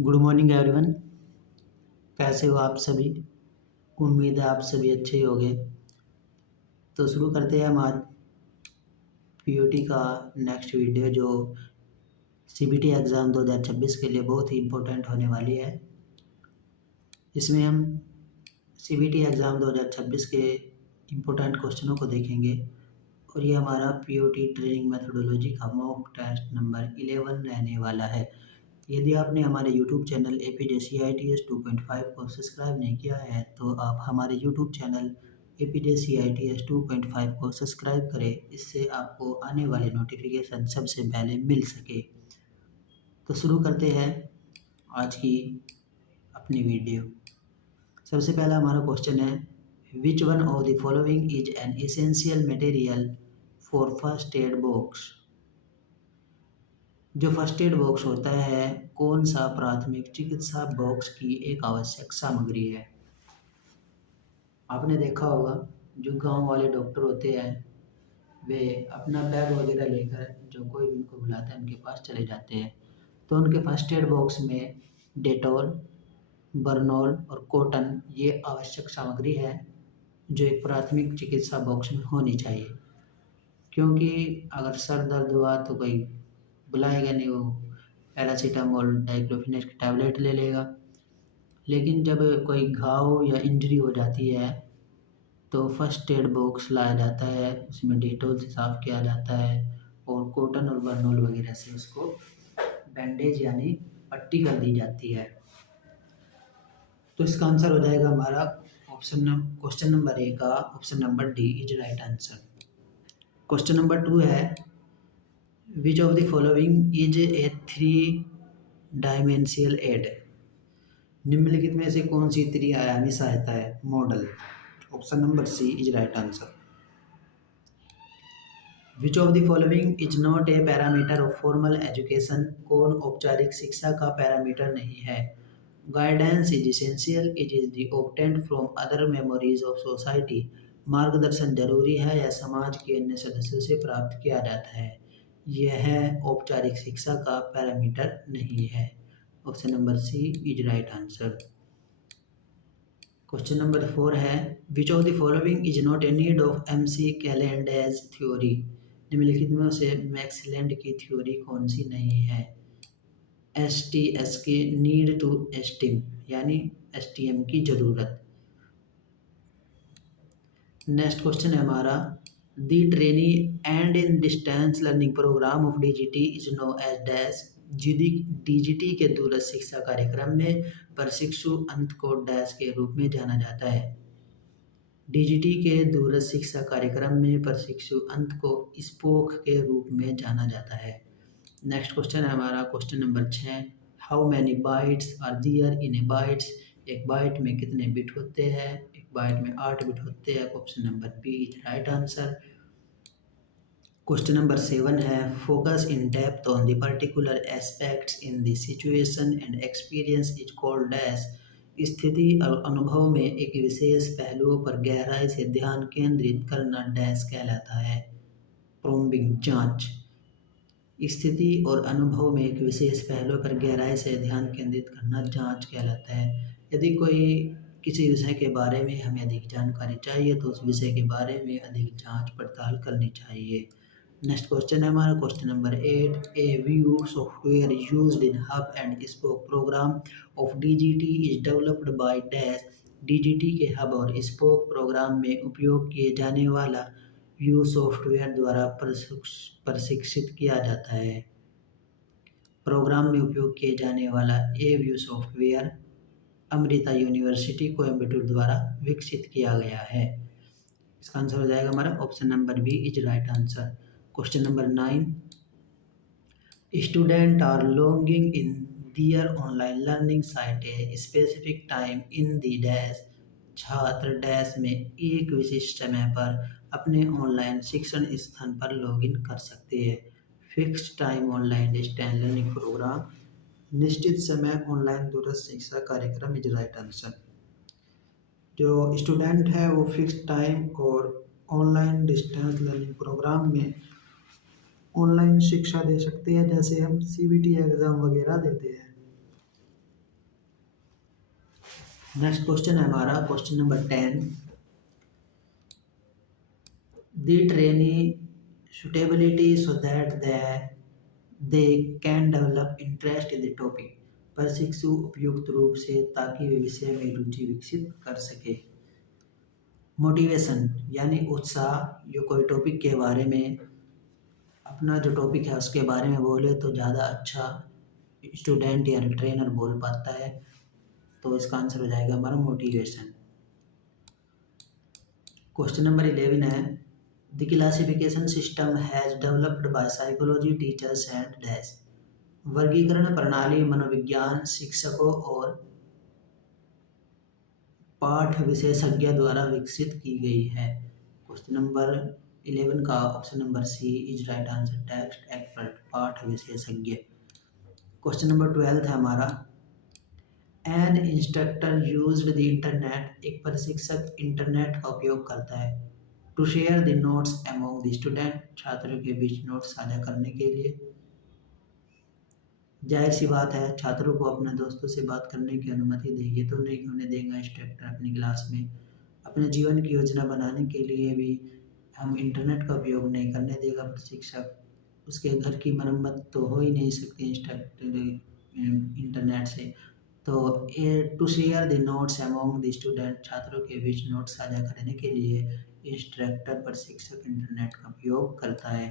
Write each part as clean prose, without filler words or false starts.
Good morning everyone. कैसे हो आप सभी? उम्मीद है आप सभी अच्छे ही होंगे। तो शुरू करते हैं हम आज पीओटी का नेक्स्ट वीडियो जो सीबीटी एग्ज़ाम 2026 के लिए बहुत ही इम्पोर्टेंट होने वाली है। इसमें हम सीबीटी एग्ज़ाम 2026 के इम्पोर्टेंट क्वेश्चनों को देखेंगे और ये हमारा पीओटी ट्रेनिंग मेथोडोलॉजी का मॉक टेस्ट नंबर 11 रहने वाला है। यदि आपने हमारे यूट्यूब चैनल APJCITS 2.5 को सब्सक्राइब नहीं किया है तो आप हमारे यूट्यूब चैनल APJCITS 2.5 को सब्सक्राइब करें, इससे आपको आने वाले नोटिफिकेशन सबसे पहले मिल सके। तो शुरू करते हैं आज की अपनी वीडियो। सबसे पहला हमारा क्वेश्चन है, विच one of the following is an essential material for first aid box. जो फर्स्ट एड बॉक्स होता है कौन सा प्राथमिक चिकित्सा बॉक्स की एक आवश्यक सामग्री है। आपने देखा होगा जो गांव वाले डॉक्टर होते हैं वे अपना बैग वगैरह लेकर जो कोई भी उनको बुलाता है उनके पास चले जाते हैं, तो उनके फर्स्ट एड बॉक्स में डेटॉल, बर्नॉल और कॉटन ये आवश्यक सामग्री है जो एक प्राथमिक चिकित्सा बॉक्स में होनी चाहिए। क्योंकि अगर सर दर्द हुआ तो कोई बुलाएगा नहीं, वो पैरासीटामोल डाइक्लोफिनेक की टैबलेट ले लेगा। लेकिन जब कोई घाव या इंजरी हो जाती है तो फर्स्ट एड बॉक्स लाया जाता है, उसमें डेटॉल से साफ़ किया जाता है और कॉटन और बर्नॉल वगैरह से उसको बैंडेज यानी पट्टी कर दी जाती है। तो इसका आंसर हो जाएगा हमारा क्वेश्चन नंबर ए का option number D is right answer. Question number 2 है, which of the following is a 3 dimensional aid. निम्नलिखित में से कौन सी त्रिआयामी सहायता है model. Option number C is right answer. Which of the following is not a parameter of formal education. कौन औपचारिक शिक्षा का पैरामीटर नहीं है। Guidance is essential, it is the obtained from other memories of society. मार्गदर्शन जरूरी है या समाज के अन्य सदस्यों से प्राप्त किया जाता है। यह औपचारिक शिक्षा का पैरामीटर नहीं है। Option number C is right answer. Question number 4 है, which of the following is not a need of MC कैलेंडेज थ्योरी। निम्नलिखित में से मैक्सलैंड की थ्योरी कौन सी नहीं है। STS के नीड टू एस्टीम यानी STM की जरूरत। नेक्स्ट क्वेश्चन है हमारा, the trainee and in distance learning program of DGT is known as dash. DGT के दूरस्थ शिक्षा कार्यक्रम में प्रशिक्षु अंत को डैश के रूप में जाना जाता है। DGT के दूरस्थ शिक्षा कार्यक्रम में प्रशिक्षु अंत को स्पोक के रूप में जाना जाता है। नेक्स्ट क्वेश्चन है हमारा question number 6, how many bytes are there in a bytes. एक बाइट में कितने बिट होते हैं। एक बाइट में 8 बिट होते हैं। Option number B is right answer. Question number 7 है, focus in depth on the particular aspects in the situation and experience is called dash. स्थिति और अनुभव में एक विशेष पहलुओं पर गहराई से ध्यान केंद्रित करना डैश कहलाता है। प्रोम्बिंग जांच। स्थिति और अनुभव में एक विशेष पहलू पर गहराई से ध्यान केंद्रित करना जांच कहलाता है। यदि कोई किसी विषय के बारे में हमें अधिक जानकारी चाहिए तो उस विषय के बारे में अधिक जांच पड़ताल करनी चाहिए। नेक्स्ट क्वेश्चन है हमारा question number 8, a view software used in hub and spoke program of DGT is developed by dash. DGT के हब और स्पोक प्रोग्राम में उपयोग किए जाने वाला व्यू सॉफ्टवेयर द्वारा प्रशिक्षित किया जाता है। प्रोग्राम में उपयोग किए जाने वाला A view software Amrita university Coimbatore द्वारा विकसित किया गया है। इसका आंसर हो जाएगा हमारा option number B is right answer. Question number 9, student are logging in their online learning site a specific time in the dash. छात्र डैश में एक विशिष्ट समय पर अपने ऑनलाइन शिक्षण स्थान पर लॉगिन कर सकते हैं। Fixed time online distance learning program, निश्चित समय ऑनलाइन दूरस्थ शिक्षा कार्यक्रम इज राइट आंसर। जो स्टूडेंट है वो फिक्स्ड टाइम और ऑनलाइन डिस्टेंस लर्निंग प्रोग्राम में ऑनलाइन शिक्षा दे सकते हैं, जैसे हम CBT एग्ज़ाम वगैरह देते हैं। नेक्स्ट क्वेश्चन है हमारा question number 10। The trainee suitability so that they can develop interest in the topic. प्रशिक्षु उपयुक्त रूप से ताकि वे विषय में रुचि विकसित कर सके। मोटिवेशन यानी उत्साह, जो कोई टॉपिक के बारे में अपना जो टॉपिक है उसके बारे में बोले तो ज़्यादा अच्छा स्टूडेंट या ट्रेनर बोल पाता है, तो इसका आंसर हो जाएगा हमारा मोटिवेशन। क्वेश्चन नंबर 11 है the classification system has developed by psychology teachers and dash. वर्गीकरण प्रणाली मनोविज्ञान शिक्षकों और पाठ विशेषज्ञ द्वारा विकसित की गई है। क्वेश्चन नंबर 11 का option number C is right answer, text expert, पाठ विशेषज्ञ। क्वेश्चन नंबर 12 है हमारा an instructor used the internet. एक प्रशिक्षक इंटरनेट का उपयोग करता है to share the notes among the student. छात्रों के बीच नोट्स साझा करने के लिए। जाहिर सी बात है, छात्रों को अपने दोस्तों से बात करने की अनुमति देंगे तो नहीं होने देगा इंस्ट्रक्टर अपनी क्लास में। अपने जीवन की योजना बनाने के लिए भी हम इंटरनेट का उपयोग नहीं करने देगा प्रशिक्षक। उसके घर की मरम्मत तो हो ही नहीं सकती इंस्ट्रक्टर इंटरनेट से। तो to share the notes among the student, छात्रों के बीच नोट्स साझा करने के लिए इंस्ट्रक्टर प्रशिक्षक इंटरनेट का उपयोग करता है।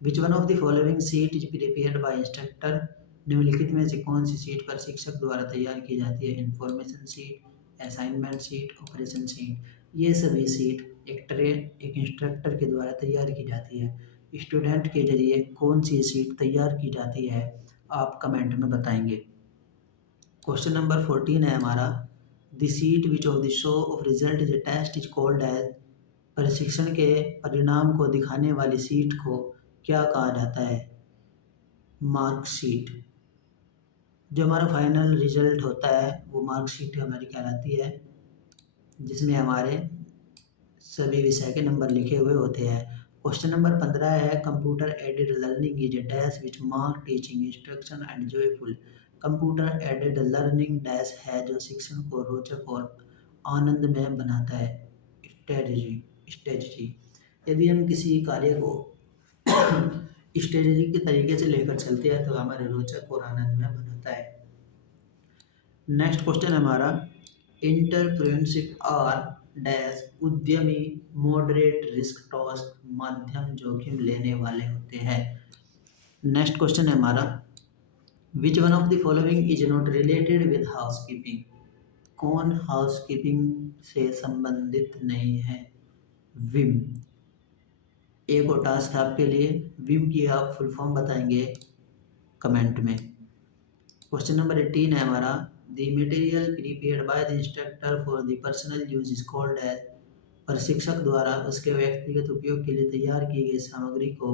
विच one of the following seat is prepared by instructor. निम्नलिखित में से कौन सी सीट प्रशिक्षक द्वारा तैयार की जाती है। Information seat, assignment seat, operation seat. ये सभी सीट एक इंस्ट्रक्टर के द्वारा तैयार की जाती है। स्टूडेंट के जरिए कौन सी सीट तैयार की जाती है आप कमेंट में बताएंगे। क्वेश्चन नंबर 14 है हमारा the seat which of the show of result is a test is called as. प्रशिक्षण के परिणाम को दिखाने वाली सीट को क्या कहा जाता है। मार्कशीट। जो हमारा फाइनल रिजल्ट होता है वो मार्कशीट हमारी कहलाती है, जिसमें हमारे सभी विषय के नंबर लिखे हुए होते हैं। क्वेश्चन नंबर 15 है computer aided learning is a dash which mark teaching instruction and joyful. Computer aided learning dash है जो शिक्षण को रोचक और आनंदमय बनाता है। स्ट्रेटजी। यदि हम किसी कार्य को स्ट्रेटजी के तरीके से लेकर चलते हैं तो हमारे रोचक और आनंदमय बनाता है। नेक्स्ट क्वेश्चन हमारा एंटरप्रेन्योरशिप आर डैश उद्यमी मॉडरेट रिस्क टॉस्ट मध्यम जोखिम लेने वाले होते हैं। नेक्स्ट क्वेश्चन है हमारा which one of the following is not related with housekeeping. कौन हाउसकीपिंग से संबंधित नहीं है। विम। एक और टास्क है आपके लिए, विम की आप फुल फॉर्म बताएंगे कमेंट में। क्वेश्चन नंबर 18 है हमारा the material prepared by the instructor for the personal use is called as. प्रशिक्षक द्वारा उसके व्यक्तिगत उपयोग के लिए तैयार की गई सामग्री को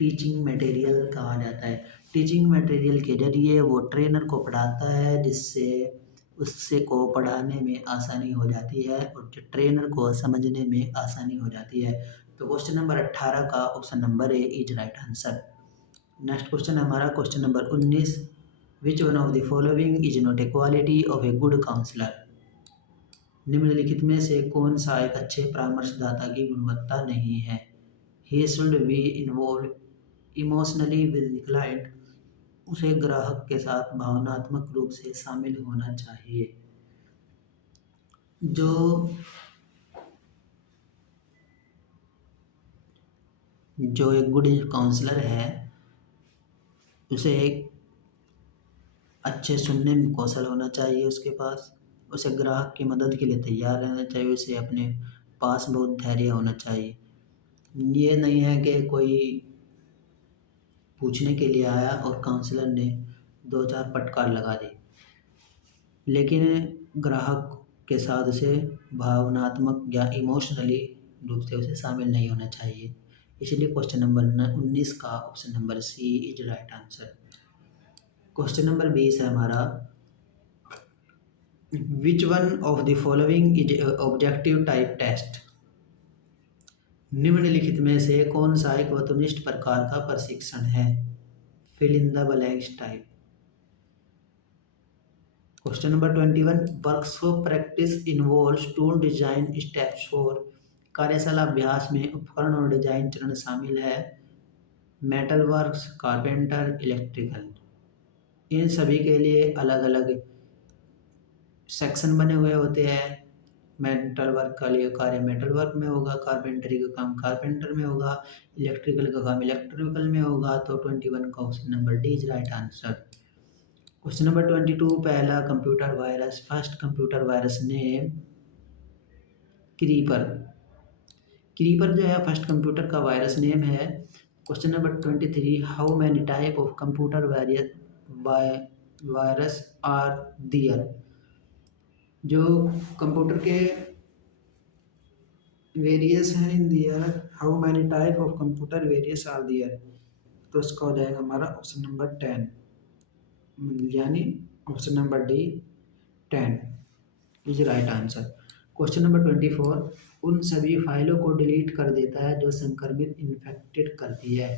टीचिंग मटेरियल कहा जाता है। टीचिंग मटेरियल के जरिए वो ट्रेनर को पढ़ाता है जिससे उससे को पढ़ाने में आसानी हो जाती है और जो ट्रेनर को समझने में आसानी हो जाती है। तो क्वेश्चन नंबर 18 का option number A is right answer. Next question हमारा question number 19 which one of the following is not a quality of a good counsellor. निम्नलिखित में से कौन सा एक अच्छे परामर्शदाता की गुणवत्ता नहीं है। He should be involve emotionally with the client. उसे ग्राहक के साथ भावनात्मक रूप से शामिल होना चाहिए। जो एक गुड काउंसलर है उसे एक अच्छे सुनने में कौशल होना चाहिए उसके पास। उसे ग्राहक की मदद के लिए तैयार रहना चाहिए। उसे अपने पास बहुत धैर्य होना चाहिए। ये नहीं है कि कोई पूछने के लिए आया और काउंसलर ने 2-4 फटकार लगा दी, लेकिन ग्राहक के साथ उसे भावनात्मक या इमोशनली रूप से उसे शामिल नहीं होना चाहिए। इसलिए क्वेश्चन नंबर 19 का option number C is right answer. Question number 20 है हमारा which one of the following is objective type test. निम्नलिखित में से कौन सा एक वस्तुनिष्ठ प्रकार का प्रशिक्षण है। Fill in the blanks type. Question number 21, workshop practice involves tool design steps for. कार्यशाला अभ्यास में उपकरण और डिजाइन चरण शामिल है। Metal works, carpenter, electrical. इन सभी के लिए अलग अलग सेक्शन बने हुए होते हैं। मेटल वर्क का लिए कार्य मेटल वर्क में होगा, कारपेंटरी का काम कारपेंटर में होगा, इलेक्ट्रिकल का काम इलेक्ट्रिकल में होगा। तो 21 का option number D is right answer. Question number 22, पहला computer virus. First computer virus name creeper. Creeper जो है फर्स्ट कंप्यूटर का वायरस नेम है। Question number 23, how many type of computer virus are there. जो कंप्यूटर के various हैं in there, how many type of computer various are there. तो इसका हो जाएगा हमारा ऑप्शन नंबर 10, यानी option number D 10 is right answer. Question number 24, उन सभी फाइलों को डिलीट कर देता है जो संक्रमित इन्फेक्टेड करती है।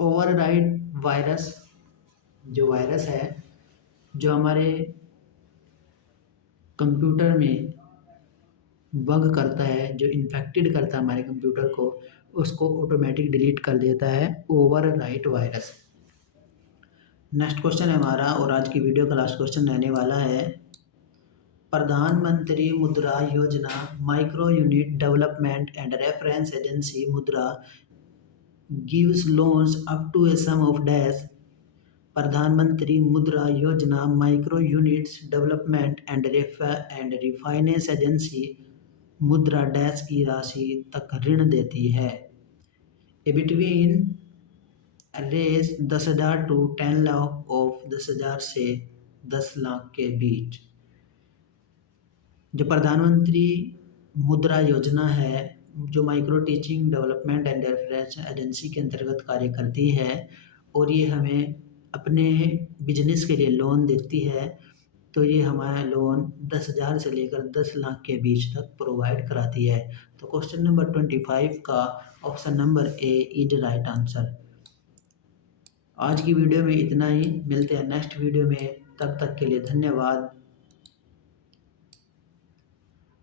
ओवरराइट वायरस जो वायरस है जो हमारे कंप्यूटर में बग करता है, जो इन्फेक्टेड करता है हमारे कंप्यूटर को, उसको ऑटोमेटिक डिलीट कर देता है ओवरराइट वायरस। नेक्स्ट क्वेश्चन है हमारा और आज की वीडियो का लास्ट क्वेश्चन रहने वाला है। Pradhanmantri Mudra Yojana micro unit development and reference agency Mudra gives loans up to a sum of dash. Pradhanmantri Mudra Yojana micro units development and refinance agency Mudra dash की राशि तक ऋण देती है। A between range 10,000 to 10 lakh of 10,000 से 10 लाख के बीच। जो प्रधानमंत्री मुद्रा योजना है जो micro teaching development and reference agency के अंतर्गत कार्य करती है और ये हमें अपने बिजनेस के लिए लोन देती है। तो ये हमारा लोन 10,000 से लेकर 10 लाख के बीच तक प्रोवाइड कराती है। तो क्वेश्चन नंबर 25 का option number A is right answer. आज की वीडियो में इतना ही, मिलते हैं नेक्स्ट वीडियो में, तब तक के लिए धन्यवाद।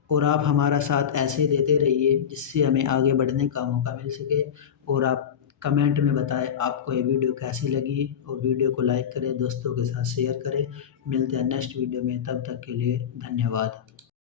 और आप हमारा साथ ऐसे ही देते रहिए जिससे हमें आगे बढ़ने का मौका मिल सके। और आप कमेंट में बताएं आपको ये वीडियो कैसी लगी और वीडियो को लाइक करें, दोस्तों के साथ शेयर करें। मिलते हैं नेक्स्ट वीडियो में, तब तक के लिए धन्यवाद।